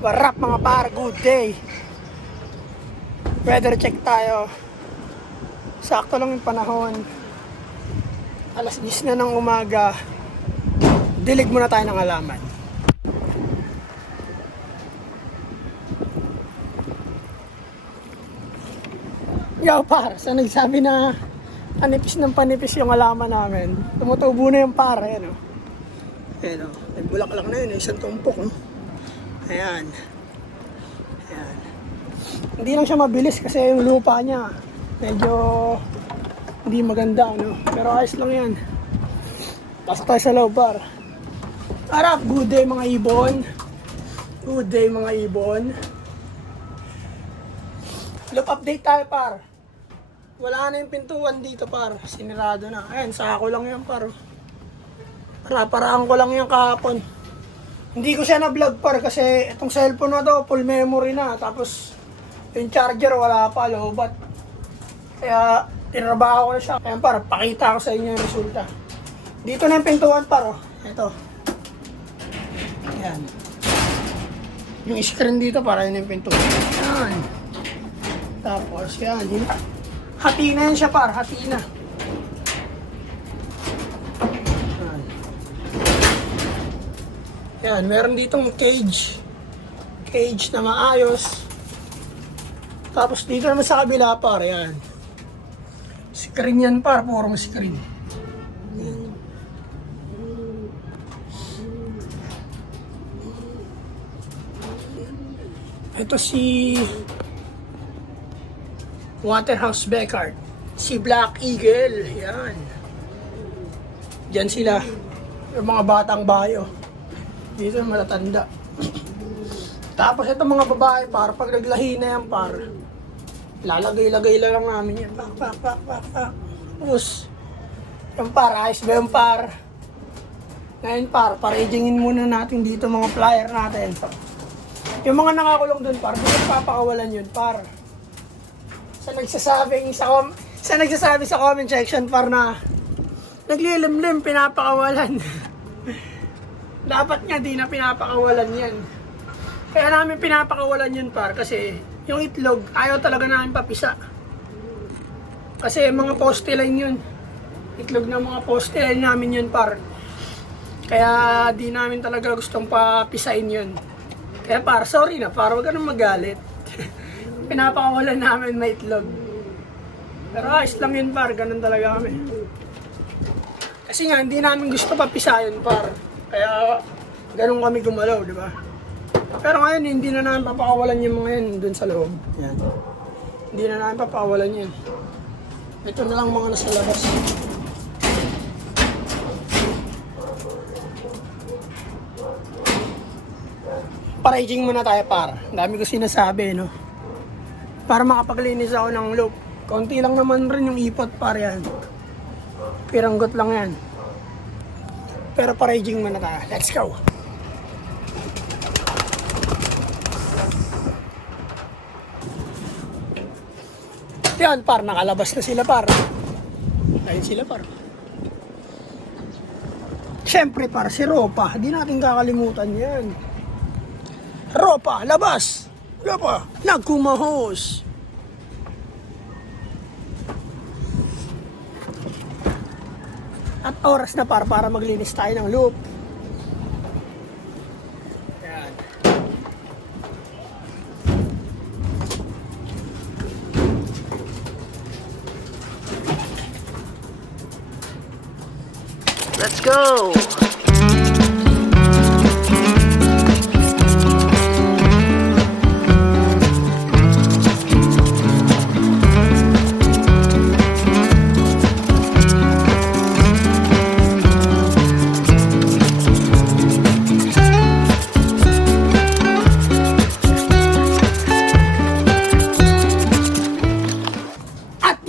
Warap mga par, good day. Weather check tayo. Sakto lang yung panahon. Alas 10 na ng umaga. Dilig muna tayo ng halaman. Yo par, sa nagsabi na panipis ng panipis yung halaman namin. Tumutubo na yung par, ayan o. Ayan o, may bulaklak na yun, isang tumpok. Ayan. Ayan. Hindi lang siya mabilis kasi yung lupa niya medyo hindi maganda, no? Pero ayos lang yan. Pasok tayo sa loob, par. Arap, good day mga ibon. Good day mga ibon. Loop update tayo, par. Wala na yung pintuan dito, par. Sinirado na. Ayan, sako lang yan, par. Para-paraan ko lang yung kahapon. Hindi ko siya na-vlog, par, kasi itong cellphone na to, full memory na. Tapos, yung charger, wala pa, lobat. Kaya, tinrabaho ko na siya. Ayan, par, pakita ko sa inyo yung resulta. Dito na yung pintuan, par, oh. Ito. Ayan. Yung screen dito, para yun yung pintuan. Ayan. Tapos, yan. Hati na yan siya, par. Hati na. Yan, meron ditong cage. Cage na maayos. Tapos dito naman sa kabila, par, yan. Screen yan, par, purong screen. Yan. Ito si Waterhouse Beckard. Si Black Eagle, yan. Diyan sila, yung mga batang bayo. Dito matatanda. Tapos ito mga babae, par, pag naglahi na yan, par, lalagay-lagay lang namin yan. Pak. Tapos, yung par, ayos ba yung par? Ngayon, par, parijingin muna natin dito mga flyer natin. Yung mga nakakulong dun, par, hindi papakawalan yun, par. Sa nagsasabi sa comment section, par, na naglilimlim, pinapakawalan. Dapat nga di na pinapakawalan yan. Kaya namin pinapakawalan yun, par, kasi yung itlog, ayaw talaga namin papisa. Kasi mga poste line yun. Itlog ng mga poste line namin yun, par. Kaya di namin talaga gustong papisain yun. Kaya par, sorry na, par, huwag ka nang magalit. Pinapakawalan namin may itlog. Pero ayos lang yun, par, ganun talaga kami. Kasi nga, hindi namin gusto papisayan, par. Kaya, ganun kami gumalaw, di ba? Pero ngayon, hindi na namin papakawalan yung mga yan dun sa loob. Yan. Hindi na namin papakawalan yan. Ito na lang mga nasa labas. Paraging muna tayo, par. Dami ko sinasabi, no? Para makapaglinis ako ng loop. Konti lang naman rin yung ipot, par, yan. Piranggot lang yan. Pero paraging muna tayo. Let's go! Yan, par. Nakalabas na sila, par. Ayun sila, par. Siyempre, par, si Ropa. Di natin kakalimutan yan. Ropa, labas! Ropa, nagkumahos! At oras na, par, para maglinis tayo ng loop. Yan. Let's go!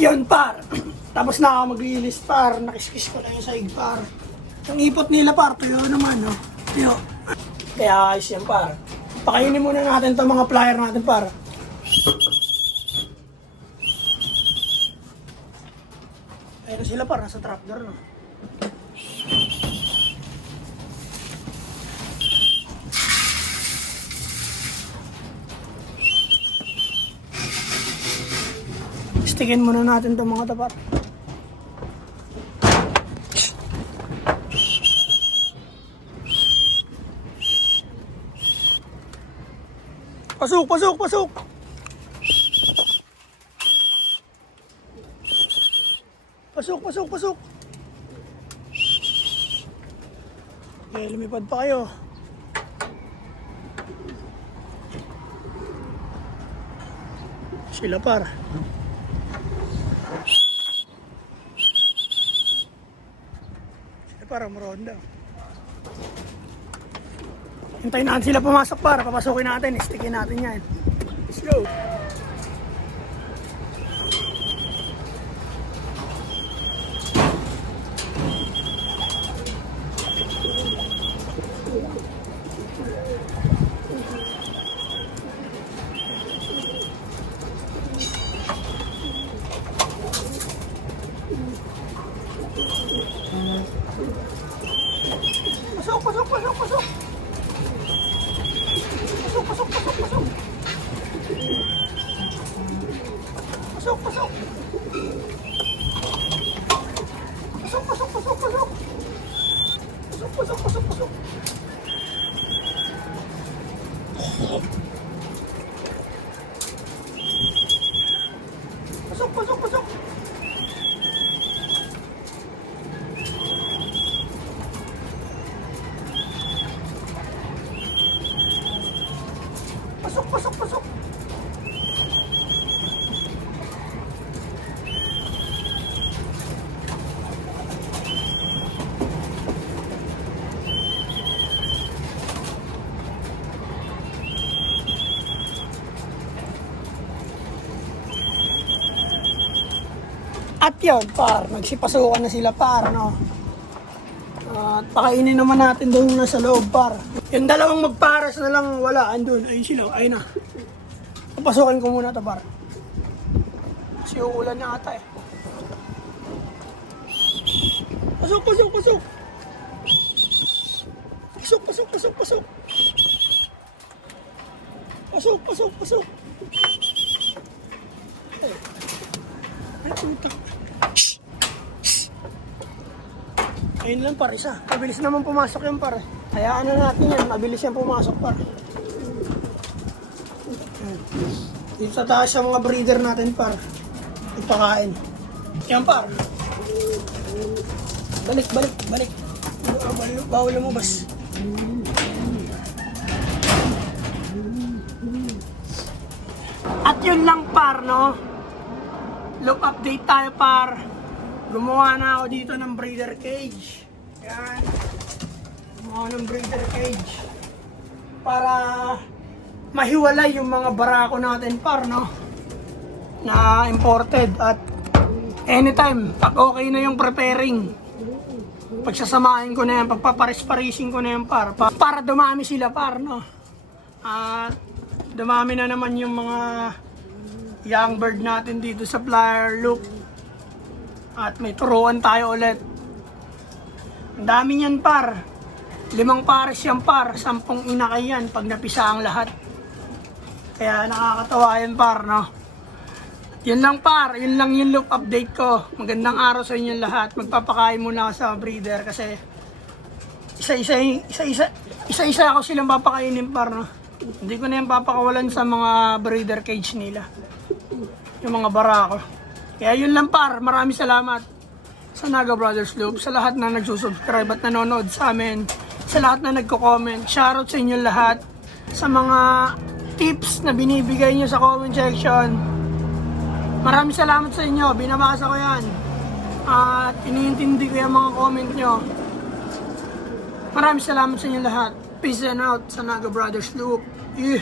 Yun, par. Tapos na ako maglilis, par. Nakiskis ko lang yung saig, par. Yung ipot nila, par, tuyo naman, no? Tuyo. Kaya ayos yan, par. Pakainin muna natin itong mga flyer natin, par. Ayun sila, par. Nasa trapdoor, no? Stikin muna natin itong mga tapat. Pasok, pasok, pasok! Pasok, pasok, pasok! Okay, lumipad pa kayo. Sila par. Sila par, maronda. Hintayin natin sila pumasok par. Papasukin natin, stickin natin yan. Let's go. Pasok, pasok, pasok, pasok. Pasok, pasok, pasok, pasok. Pasok, pasok. Pasok, pasok, pasok, pasok. Pasok, pasok, pasok, pasok. Pasok, pasok, pasok. Pasok, pasok, pasok. At yun, par, nagsipasukan na sila par, no? At pakainin naman natin doon na sa loob, par. Yung dalawang magparas na lang wala, andun. Ayun sila, ayun na. Papasukin ko muna ito, par. Kasi uulan na ata eh. Pasok, pasok, pasok! Pasok, pasok, pasok, pasok! Pasok, pasok, pasok! Ay, putak. Ayun lang par, isa. Mabilis naman pumasok yung par. Hayaan na natin yan, mabilis yan pumasok par. Dito sa taas sa mga breeder natin par. Ipakain. Yan par. Balik, balik, balik. Bawal lumabas. At yun lang par, no? Look update tayo par. Gumawa na ako dito ng breeder cage. Yan. Gumawa ng breeder cage. Para mahiwalay yung mga barako natin par, no? Na imported. At anytime, pag okay na yung preparing, pagsasamahin ko na yan, pagpaparis-parising ko na yan par. Para dumami sila par, no? At dumami na naman yung mga young bird natin dito sa flyer loop. At may turuan tayo ulit. Ang dami niyan par. 5 pares yan par. 10 inakay yan pag napisa ang lahat. Kaya nakakatawa yan par, no? Yun lang par. Yun lang yung loop update ko. Magandang araw sa inyo lahat. Magpapakain muna ako sa breeder kasi isa-isa ako silang papakainin par, no? Hindi ko na yan papakawalan sa mga breeder cage nila. Yung mga barako. Kaya yun lang par, maraming salamat sa Naga Brothers Loop, sa lahat na nagsusubscribe at nanonood sa amin, sa lahat na nagko-comment. Shoutout sa inyo lahat, sa mga tips na binibigay nyo sa comment section. Maraming salamat sa inyo, binabasa ko yan. At iniintindi ko yung mga comment nyo. Maraming salamat sa inyo lahat. Peace and out sa Naga Brothers Loop. Yeah.